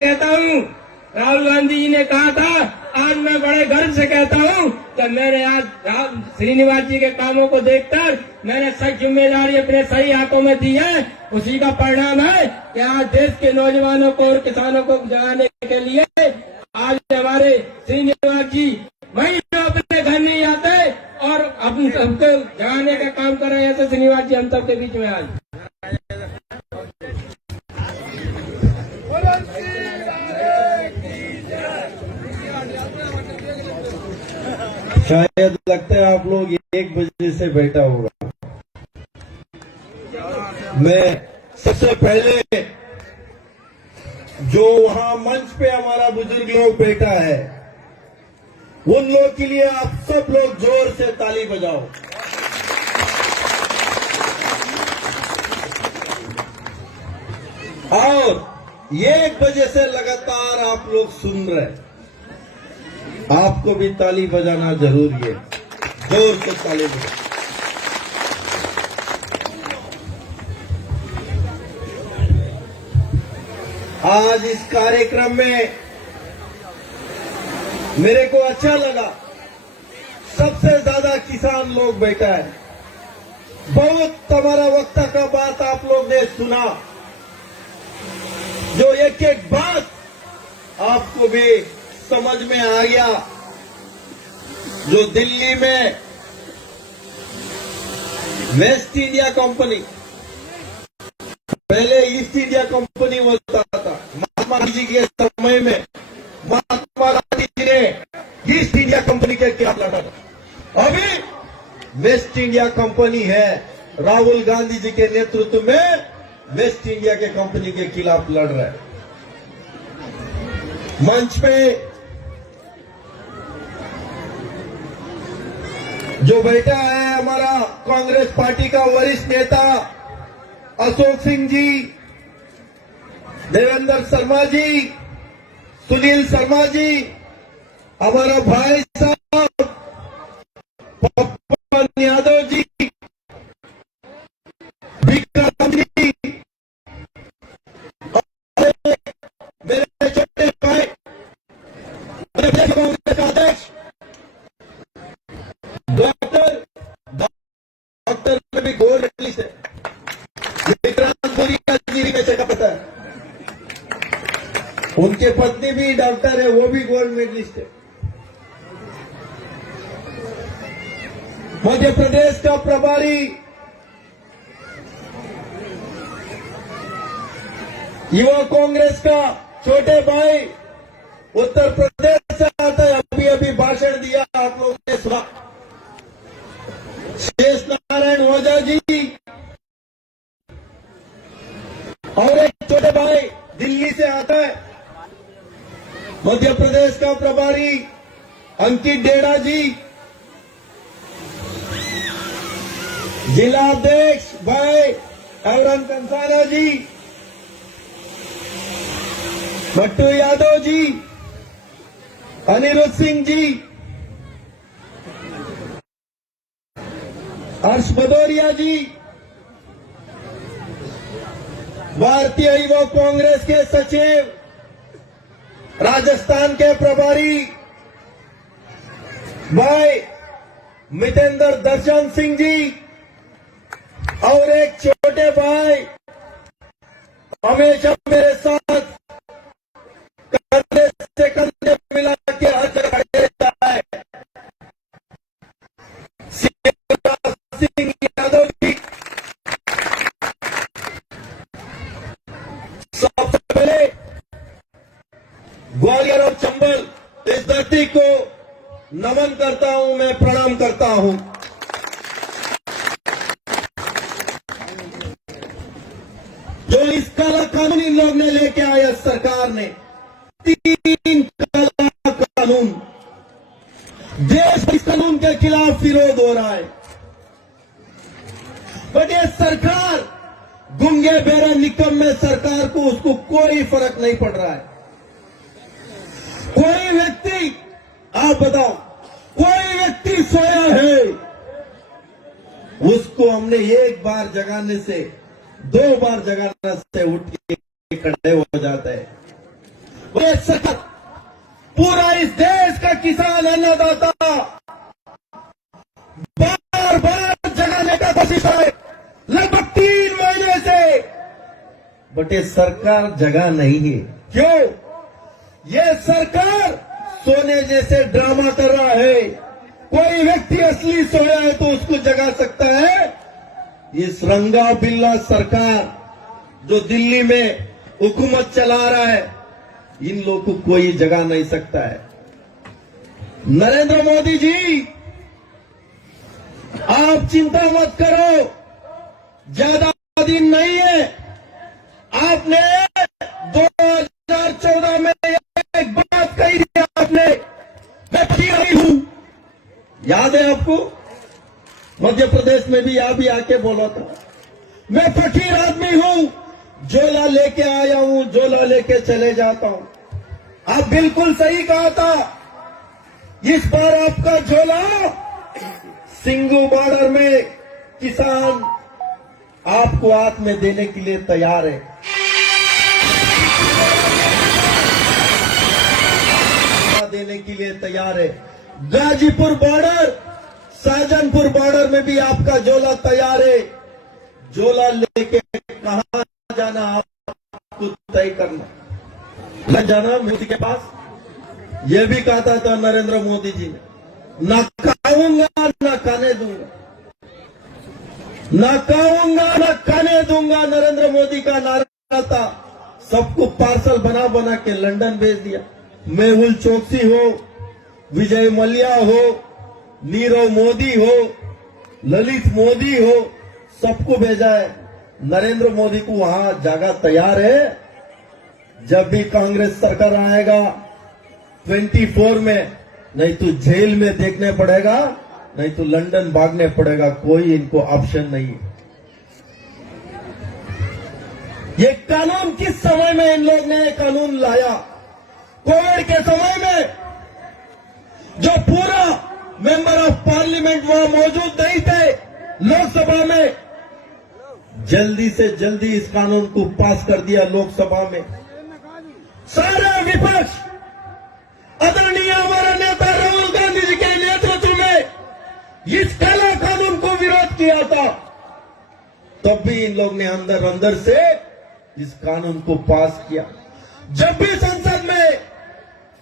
कहता हूँ, राहुल गांधी जी ने कहा था, आज मैं बड़े गर्व से कहता हूँ कि मैंने आज श्रीनिवास जी के कामों को देखकर मैंने सही जिम्मेदारी अपने सही हाथों में दी है। उसी का परिणाम है कि आज देश के नौजवानों को और किसानों को जगाने के लिए आज हमारे श्रीनिवास जी वही अपने घर नहीं आते और अपने सबको जगाने का काम कर रहे हैं। ऐसे श्रीनिवास जी हम सबके बीच में आज शायद लगता है आप लोग 1 बजे से बैठा होगा। मैं सबसे पहले जो वहां मंच पे हमारा बुजुर्ग लोग बैठा है उन लोग के लिए आप सब लोग जोर से ताली बजाओ। और 1 बजे से लगातार आप लोग सुन रहे, आपको भी ताली बजाना जरूरी है। जोर से ताली बजाओ। आज इस कार्यक्रम में मेरे को अच्छा लगा, सबसे ज्यादा किसान लोग बैठा है। बहुत हमारा वक्त का बात आप लोग ने सुना, जो एक एक बात आपको भी समझ में आ गया। जो दिल्ली में वेस्ट इंडिया कंपनी, पहले ईस्ट इंडिया कंपनी बोलता था, महात्मा गांधी के समय में महात्मा गांधी जी ने ईस्ट इंडिया कंपनी के खिलाफ लड़ा था। अभी वेस्ट इंडिया कंपनी है, राहुल गांधी जी के नेतृत्व में वेस्ट इंडिया के कंपनी के खिलाफ लड़ रहा है। मंच पे जो बैठा है हमारा कांग्रेस पार्टी का वरिष्ठ नेता अशोक सिंह जी, देवेंद्र शर्मा जी, सुनील शर्मा जी, हमारा भाई साहब पवन यादव जी, विक्रम जी, मेरे छोटे भाई कांग्रेस अध्यक्ष डॉक्टर में भी गोल्ड मेडलिस्ट है, पता है, उनके पत्नी भी डॉक्टर है, वो भी गोल्ड मेडलिस्ट है। मध्य प्रदेश का प्रभारी युवा कांग्रेस का छोटे भाई उत्तर प्रदेश से आता है, अभी अभी भाषण दिया आप लोगों ने सुना, शेष नारायण ओझा जी, और एक छोटे भाई दिल्ली से आता है मध्य प्रदेश का प्रभारी अंकित डेढ़ा जी, जिला अध्यक्ष भाई अवरन कंसाना जी, भट्टू यादव जी, अनिरुद्ध सिंह जी, हर्ष भदौरिया जी, भारतीय युवा कांग्रेस के सचिव, राजस्थान के प्रभारी भाई मितेंद्र दर्शन सिंह जी, और एक छोटे भाई हमेशा मेरे साथ कंधे से कंधे मिला के हर खड़े रहता है, सिंह यादव जी। सबसे पहले ग्वालियर और चंबल इस धरती को नमन करता हूं, मैं प्रणाम करता हूं। जो इस काला कानून इन लोग ने लेके आया सरकार ने, 3 काला कानून, देश इस कानून के खिलाफ विरोध हो रहा है, बट ये सरकार गुंगे बेरे निकम्मे सरकार को उसको कोई फर्क नहीं पड़ रहा है। कोई व्यक्ति, आप बताओ, कोई व्यक्ति सोया है, उसको हमने 1 बार जगाने से 2 बार जगाने से उठ के खड़े हो जाता है। वे सरकार पूरा इस देश का किसान अन्नदाता बार बार जगाने का कोशिश है लगभग 3 महीने से, बट ये सरकार जगह नहीं है। क्यों? ये सरकार सोने जैसे ड्रामा कर रहा है। कोई व्यक्ति असली सोया है तो उसको जगा सकता है। इस रंगा बिल्ला सरकार जो दिल्ली में हुकूमत चला रहा है, इन लोगों को कोई जगा नहीं सकता है। नरेंद्र मोदी जी, आप चिंता मत करो, ज्यादा दिन नहीं है। आपने 2014 में एक बात कही थी, आपने, मैं फकीर आदमी हूं, याद है आपको? मध्य प्रदेश में भी आप भी आके बोला था, मैं फकीर आदमी हूं, झोला लेके आया हूं, झोला लेके चले जाता हूं। आप बिल्कुल सही कहा था। इस बार आपका झोला सिंगू बॉर्डर में किसान आपको हाथ में देने के लिए तैयार है। देने के लिए तैयार है। गाजीपुर बॉर्डर, शाहजहानपुर बॉर्डर में भी आपका झोला तैयार है। झोला लेके कहां जाना आपको तय करना। न जाना मोदी के पास, यह भी कहा था नरेंद्र मोदी जी ने, ना खाऊंगा ना खाने दूंगा, ना खाऊंगा ना खाने दूंगा, नरेंद्र मोदी का नारा था। सबको पार्सल बना बना के लंदन भेज दिया। मेहुल चोकसी हो, विजय मल्ल्या हो, नीरव मोदी हो, ललित मोदी हो, सबको भेजा है। नरेंद्र मोदी को वहां जगह तैयार है। जब भी कांग्रेस सरकार आएगा 24 में, नहीं तो जेल में देखने पड़ेगा, नहीं तो लंदन भागने पड़ेगा। कोई इनको ऑप्शन नहीं है। ये कानून किस समय में इन लोग ने कानून लाया? कोविड के समय में, जो पूरा मेंबर ऑफ पार्लियामेंट वहां मौजूद नहीं थे लोकसभा में, जल्दी से जल्दी इस कानून को पास कर दिया लोकसभा में। सारा विपक्ष आदरणीय हमारे नेता राहुल गांधी जी के नेतृत्व में इस काला कानून को विरोध किया था। तब भी इन लोग ने अंदर अंदर से इस कानून को पास किया। जब भी संसद में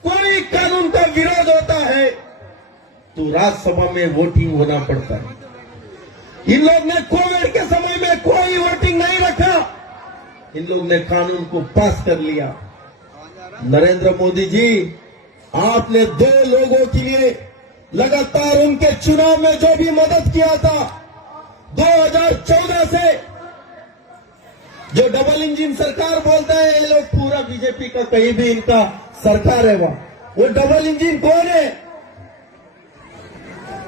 कोई कानून का विरोध होता है तो राज्यसभा में वोटिंग होना पड़ता है। इन लोग ने कोविड के समय में कोई वोटिंग नहीं रखा, इन लोग ने कानून को पास कर लिया। नरेंद्र मोदी जी, आपने 2 लोगों के लिए लगातार उनके चुनाव में जो भी मदद किया था 2014 से, जो डबल इंजन सरकार बोलते हैं ये लोग, पूरा बीजेपी का कहीं भी इनका सरकार है वहां, वो डबल इंजन कौन है?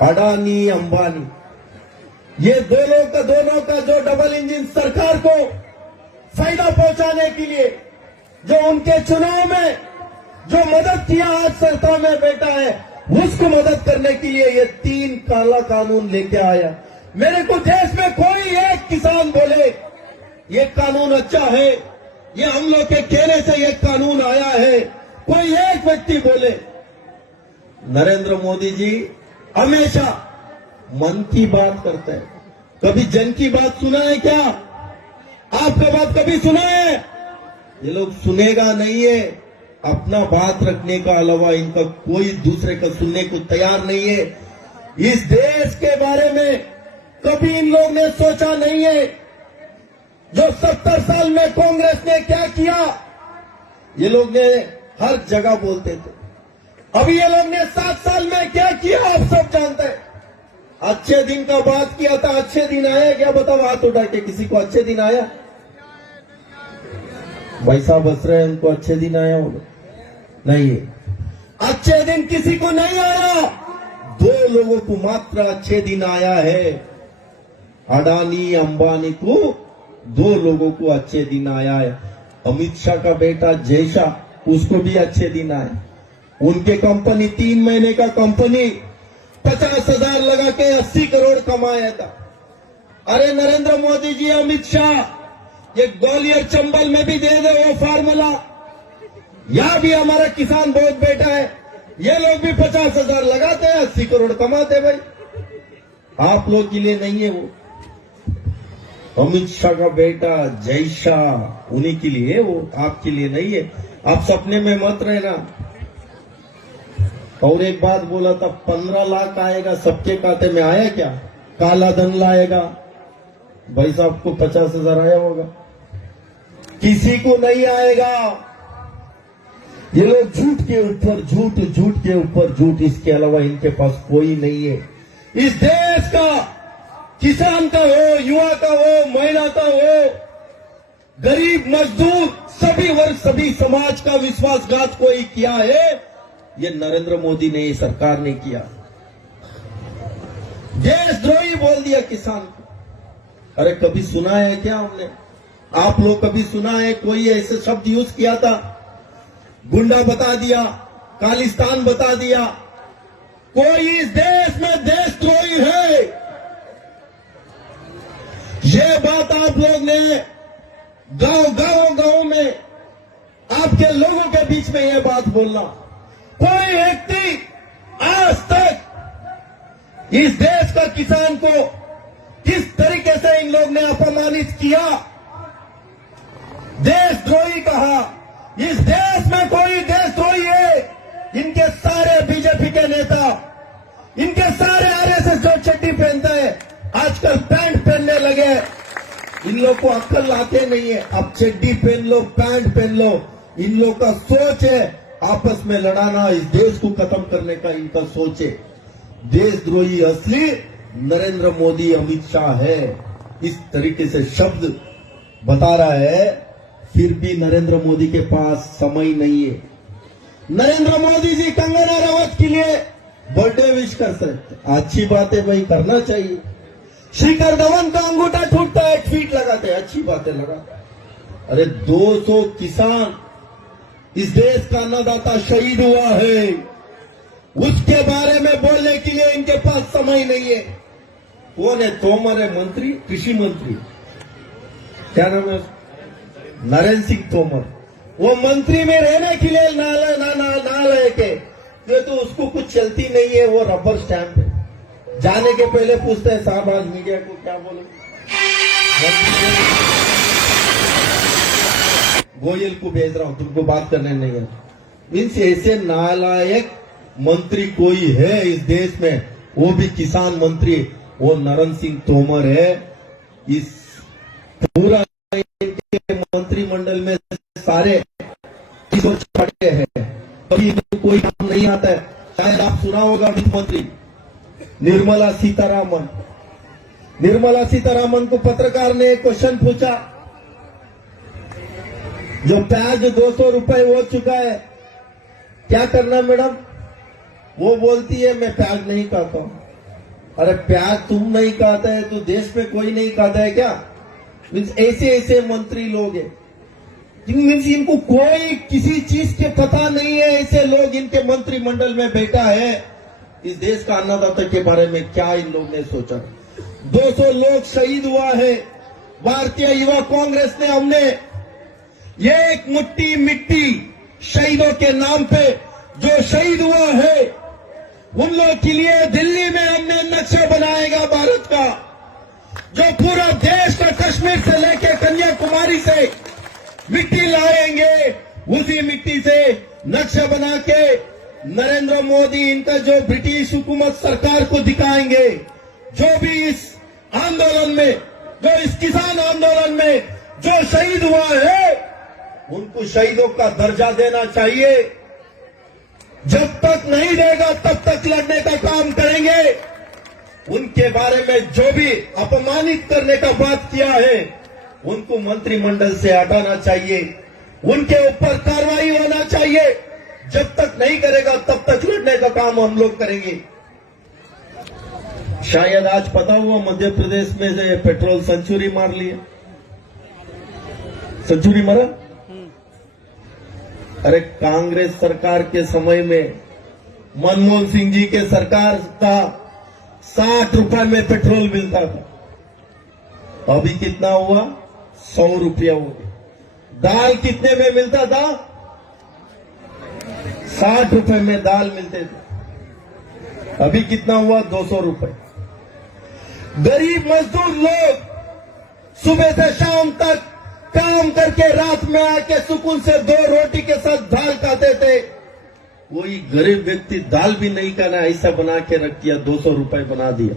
अडानी अंबानी। ये दोनों का जो डबल इंजन सरकार को फायदा पहुंचाने के लिए, जो उनके चुनाव में जो मदद किया, आज सरकार में बैठा है, उसको मदद करने के लिए ये 3 काला कानून लेके आया। मेरे को देश में कोई एक किसान बोले ये कानून अच्छा है, ये हम लोग के कहने से ये कानून आया है, कोई एक व्यक्ति बोले। नरेंद्र मोदी जी हमेशा मन की बात करते हैं, कभी जन की बात सुना है क्या? आपका बात कभी सुना है? ये लोग सुनेगा नहीं है। अपना बात रखने का अलावा इनका कोई दूसरे का सुनने को तैयार नहीं है। इस देश के बारे में कभी इन लोग ने सोचा नहीं है। जो 70 साल में कांग्रेस ने क्या किया, ये लोग ने हर जगह बोलते थे। अभी ये लोग ने 7 साल में क्या किया आप सब जानते हैं। अच्छे दिन का बात किया था, अच्छे दिन आया क्या? बताओ हाथ उठा के, किसी को अच्छे दिन आया? भाई साहब हंस रहे हैं, उनको अच्छे दिन आया होगा? नहीं, अच्छे दिन किसी को नहीं आया। 2 लोगों को मात्र अच्छे दिन आया है। अडानी अंबानी को 2 लोगों को अच्छे दिन आया है। अमित शाह का बेटा जय शाह, उसको भी अच्छे दिन आए। उनके कंपनी 3 महीने का कंपनी 50,000 लगा के 80 करोड़ कमाया था। अरे नरेंद्र मोदी जी, अमित शाह, ये ग्वालियर चंबल में भी दे दे वो फार्मूला। यहाँ भी हमारा किसान बहुत बेटा है, ये लोग भी 50,000 लगाते हैं, 80 करोड़ कमाते हैं भाई। आप लोग के लिए नहीं है वो। अमित शाह का बेटा जय शाह उन्हीं के लिए है वो, आपके लिए नहीं है। आप सपने में मत रहना। और एक बात बोला था, 15 लाख आएगा सबके खाते में, आया क्या? काला धन लाएगा भाई साहब को 50,000 आया होगा, किसी को नहीं आएगा। ये लोग झूठ के ऊपर झूठ, झूठ के ऊपर झूठ, इसके अलावा इनके पास कोई नहीं है। इस देश का किसान का हो, युवा का हो, महिला का हो, गरीब मजदूर, सभी वर्ग सभी समाज का विश्वासघात कोई किया है, ये नरेंद्र मोदी ने, ये सरकार ने किया। देशद्रोही बोल दिया किसान को। अरे कभी सुना है क्या हमने? आप लोग कभी सुना है कोई ऐसे शब्द यूज किया था? गुंडा बता दिया, खालिस्तान बता दिया। कोई इस देश में देशद्रोही है, ये बात आप लोग ने गांव में आपके लोगों के बीच में ये बात बोलना। कोई व्यक्ति आज तक इस देश का किसान को किस तरीके से इन लोग ने अपमानित किया, देशद्रोही कहा। इस देश में कोई देशद्रोही है? इनके सारे बीजेपी के नेता, इनके सारे आरएसएस जो चड्डी पहनता है आजकल पैंट पहनने लगे। इन लोग को अक्ल आते नहीं है। अब चड्डी पहन लो, पैंट पहन लो, इन लोग का सोच है आपस में लड़ाना, इस देश को खत्म करने का इनका सोच है। देशद्रोही असली नरेंद्र मोदी, अमित शाह है। इस तरीके से शब्द बता रहा है, फिर भी नरेंद्र मोदी के पास समय नहीं है। नरेंद्र मोदी जी कंगना रनौत के लिए बर्थडे विश कर सकते, अच्छी बात है भाई, करना चाहिए। शिखर धवन का अंगूठा टूटता है, ट्वीट लगाते हैं, अच्छी बातें लगाते हैं। अरे 200 किसान, इस देश का अन्नदाता शहीद हुआ है, उसके बारे में बोलने के लिए इनके पास समय नहीं है। कौन है? तोमर है मंत्री, कृषि मंत्री, क्या नाम है? नरेंद्र सिंह तोमर। वो मंत्री में रहने के लिए नालायक है, ये तो उसको कुछ चलती नहीं है, वो रबर स्टैंप है। जाने के पहले पूछते हैं साहब आज मीडिया को क्या बोले। गोयल को भेज रहा हूं, तुमको बात करने नहीं है। मीन्स ऐसे नालायक मंत्री कोई है इस देश में, वो भी किसान मंत्री, वो नरेंद्र सिंह तोमर है। इस पूरा मंत्रिमंडल में सारे पड़े हैं, कभी कोई काम नहीं आता है। शायद आप सुना होगा वित्त मंत्री निर्मला सीतारामन। निर्मला सीतारामन को पत्रकार ने एक क्वेश्चन पूछा, जो प्याज 200 रुपए हो चुका है, क्या करना मैडम? वो बोलती है मैं प्याज नहीं खाता हूं। अरे प्याज तुम नहीं खाता है तो देश में कोई नहीं खाता है क्या? मीन्स ऐसे ऐसे मंत्री लोग हैं, मीन्स इनको कोई किसी चीज के पता नहीं है। ऐसे लोग इनके मंत्रिमंडल में बैठा है। इस देश का अन्नदाता के बारे में क्या इन लोग ने सोचा? 200 लोग शहीद हुआ है। भारतीय युवा कांग्रेस ने हमने ये एक मुट्ठी मिट्टी शहीदों के नाम पे जो शहीद हुआ है, उन लोग के लिए दिल्ली में हमने नक्शा बनाएगा भारत का, जो पूरा देश का कश्मीर से लेके कन्याकुमारी से मिट्टी लाएंगे, उसी मिट्टी से नक्शा बना के नरेंद्र मोदी इनका जो ब्रिटिश हुकूमत सरकार को दिखाएंगे। जो भी इस आंदोलन में, जो इस किसान आंदोलन में जो शहीद हुआ है, उनको शहीदों का दर्जा देना चाहिए। जब तक नहीं देगा तब तक लड़ने का काम करेंगे। उनके बारे में जो भी अपमानित करने का बात किया है, उनको मंत्रिमंडल से हटाना चाहिए, उनके ऊपर कार्रवाई होना चाहिए। जब तक नहीं करेगा तब तक लड़ने का काम हम लोग करेंगे। शायद आज पता हुआ मध्य प्रदेश में से पेट्रोल सेंचुरी मार लिया, सेंचुरी मारा। अरे कांग्रेस सरकार के समय में मनमोहन सिंह जी के सरकार का 60 रुपए में पेट्रोल मिलता था, अभी कितना हुआ? 100 रुपया हो गया। दाल कितने में मिलता था? 60 रुपए में दाल मिलते थे, अभी कितना हुआ? 200 रुपए। गरीब मजदूर लोग सुबह से शाम तक काम करके रात में आके सुकून से 2 रोटी के साथ दाल खाते थे। कोई गरीब व्यक्ति दाल भी नहीं खाना, ऐसा बना के रख दिया, 200 रुपए बना दिया।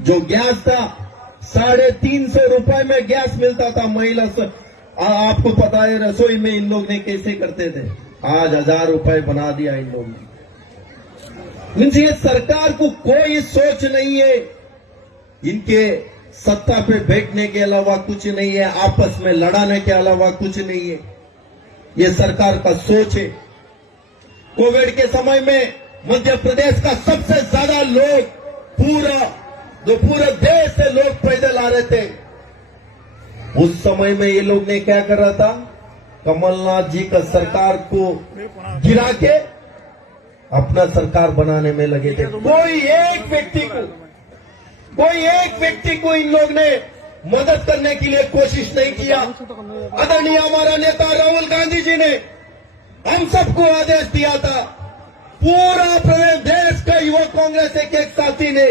जो गैस था 350 रुपए में गैस मिलता था महिला से, आपको पता है रसोई में इन लोग ने कैसे करते थे, आज 1000 रुपए बना दिया इन लोगों ने। मीन्स ये सरकार को कोई सोच नहीं है, इनके सत्ता पे बैठने के अलावा कुछ नहीं है, आपस में लड़ाने के अलावा कुछ नहीं है। ये सरकार का सोच है। कोविड के समय में मध्य प्रदेश का सबसे ज्यादा लोग पूरे देश से लोग पैदल आ रहे थे। उस समय में ये लोग ने क्या कर रहा था? कमलनाथ जी का सरकार को गिरा के अपना सरकार बनाने में लगे थे। कोई एक व्यक्ति को इन लोग ने मदद करने के लिए कोशिश नहीं किया। आदरणीय हमारा नेता राहुल गांधी जी ने हम सबको आदेश दिया था, पूरा प्रदेश देश का युवा कांग्रेस एक साथी ने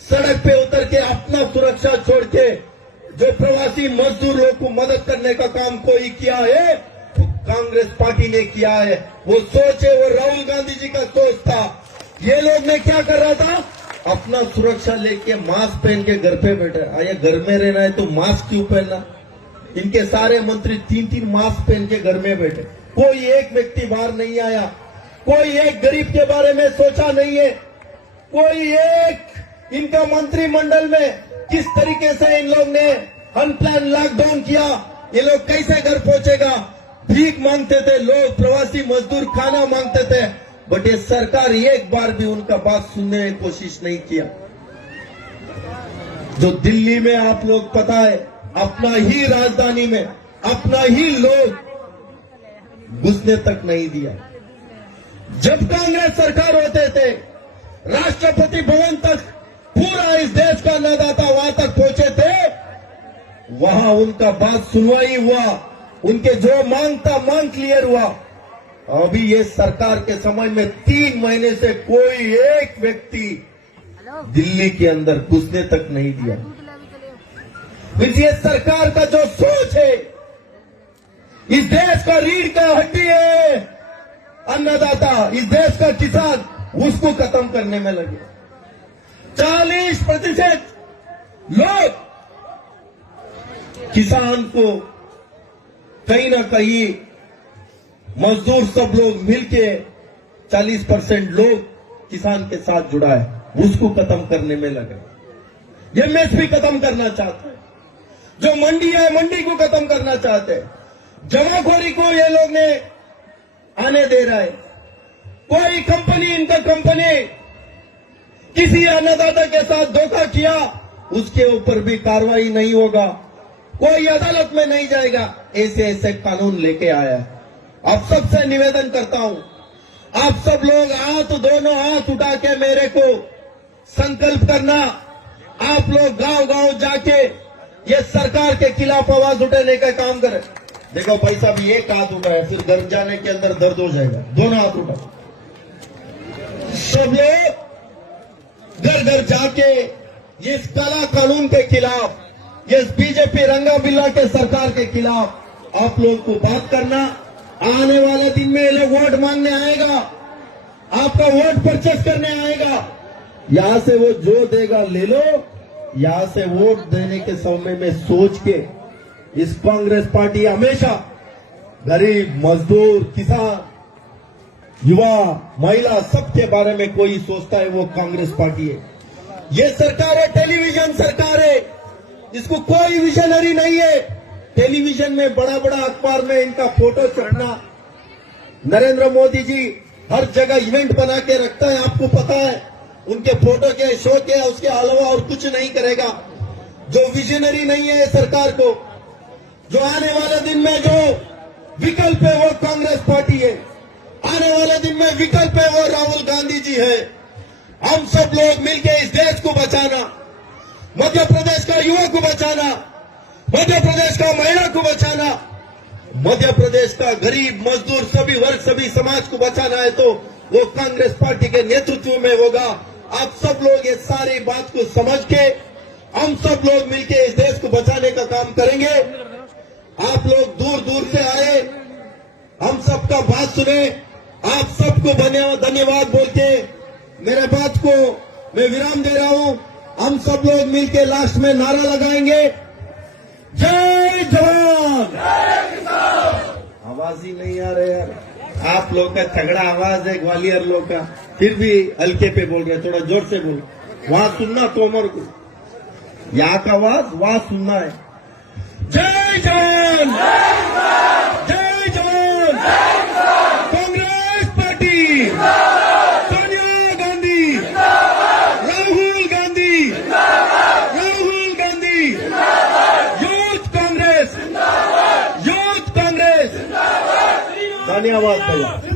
सड़क पे उतर के अपना सुरक्षा छोड़ के जो प्रवासी मजदूरों को मदद करने का काम कोई किया है, वो कांग्रेस पार्टी ने किया है। वो सोच है, वो राहुल गांधी जी का सोच था। ये लोग ने क्या कर रहा था? अपना सुरक्षा लेके मास्क पहन के घर पे बैठे। आया घर में रहना है तो मास्क क्यों पहनना? इनके सारे मंत्री 3-3 मास्क पहन के घर में बैठे। कोई एक व्यक्ति बाहर नहीं आया, कोई एक गरीब के बारे में सोचा नहीं है। कोई एक इनका मंत्रिमंडल में किस तरीके से इन लोग ने अनप्लान लॉकडाउन किया, ये लोग कैसे घर पहुंचेगा? भीख मांगते थे लोग, प्रवासी मजदूर खाना मांगते थे, बट ये सरकार एक बार भी उनका बात सुनने की कोशिश नहीं किया। जो दिल्ली में आप लोग पता है, अपना ही राजधानी में अपना ही लोग घुसने तक नहीं दिया। जब कांग्रेस सरकार होते थे, राष्ट्रपति भवन तक पूरा इस देश का अन्नदाता वहां तक पहुंचे थे, वहां उनका बात सुनवाई हुआ, उनके जो मांग था मांग क्लियर हुआ। अभी ये सरकार के समय में 3 महीने से कोई एक व्यक्ति दिल्ली के अंदर घुसने तक नहीं दिया। ये सरकार का जो सोच है, इस देश का रीढ़ का हड्डी है अन्नदाता, इस देश का किसान, उसको खत्म करने में लगे। 40% लोग किसान को कहीं ना कहीं मजदूर सब लोग मिलके 40% लोग किसान के साथ जुड़ा है, उसको खत्म करने में लगे। एमएसपी खत्म करना चाहते हैं, जो मंडी है मंडी को खत्म करना चाहते हैं, जमाखोरी को ये लोग ने आने दे रहा है। कोई कंपनी, इनका कंपनी किसी अन्नदाता के साथ धोखा किया, उसके ऊपर भी कार्रवाई नहीं होगा, कोई अदालत में नहीं जाएगा। ऐसे कानून लेके आया है। आप सबसे निवेदन करता हूं, आप सब लोग दोनों हाथ उठा के मेरे को संकल्प करना, आप लोग गांव-गांव जाके ये सरकार के खिलाफ आवाज उठाने का काम करें। देखो भाई साहब, एक हाथ उठाए, फिर घर जाने के अंदर दर्द हो जाएगा। दोनों हाथ उठाओ। सब लोग घर घर जाके इस काला कानून के खिलाफ, इस बीजेपी रंगा बिल्ला के सरकार के खिलाफ आप लोग को बात करना। आने वाले दिन में ये लोग वोट मांगने आएगा, आपका वोट परचेस करने आएगा। यहां से वो जो देगा ले लो। यहां से वोट देने के समय में सोच के, इस कांग्रेस पार्टी हमेशा गरीब, मजदूर, किसान, युवा, महिला, सबके बारे में कोई सोचता है वो कांग्रेस पार्टी है। ये सरकार है टेलीविजन सरकार है, इसको कोई विजनरी नहीं है। टेलीविजन में बड़ा बड़ा अखबार में इनका फोटो छपना, नरेंद्र मोदी जी हर जगह इवेंट बना के रखता है, आपको पता है। उनके फोटो के शो के उसके अलावा और कुछ नहीं करेगा। जो विजनरी नहीं है सरकार को, जो आने वाले दिन में जो विकल्प है वो कांग्रेस पार्टी है, आने वाले दिन में विकल्प है वो राहुल गांधी जी है। हम सब लोग मिलकर इस देश को बचाना, मध्य प्रदेश का युवा को बचाना, मध्य प्रदेश का महिला को बचाना, मध्य प्रदेश का गरीब मजदूर सभी वर्ग सभी समाज को बचाना है तो वो कांग्रेस पार्टी के नेतृत्व में होगा। आप सब लोग ये सारी बात को समझ के हम सब लोग मिलकर इस देश को बचाने का काम करेंगे। आप लोग दूर दूर से आए, हम सबका बात सुने, आप सबको धन्यवाद बोल के मेरे बात को मैं विराम दे रहा हूं। हम सब लोग मिलकर लास्ट में नारा लगाएंगे, जय जवान। आवाज ही नहीं आ रहा यार, आप लोग का तगड़ा आवाज है ग्वालियर लोग का, फिर भी हल्के पे बोल रहे, थोड़ा जोर से बोलो। वहां सुनना तोमर को, यहाँ का आवाज वहां सुनना है। जय जवान, जय जवान। Congress party, Sonia Gandhi, Rahul Gandhi, Rahul Gandhi, youth Congress, youth Congress. धन्यवाद भैया।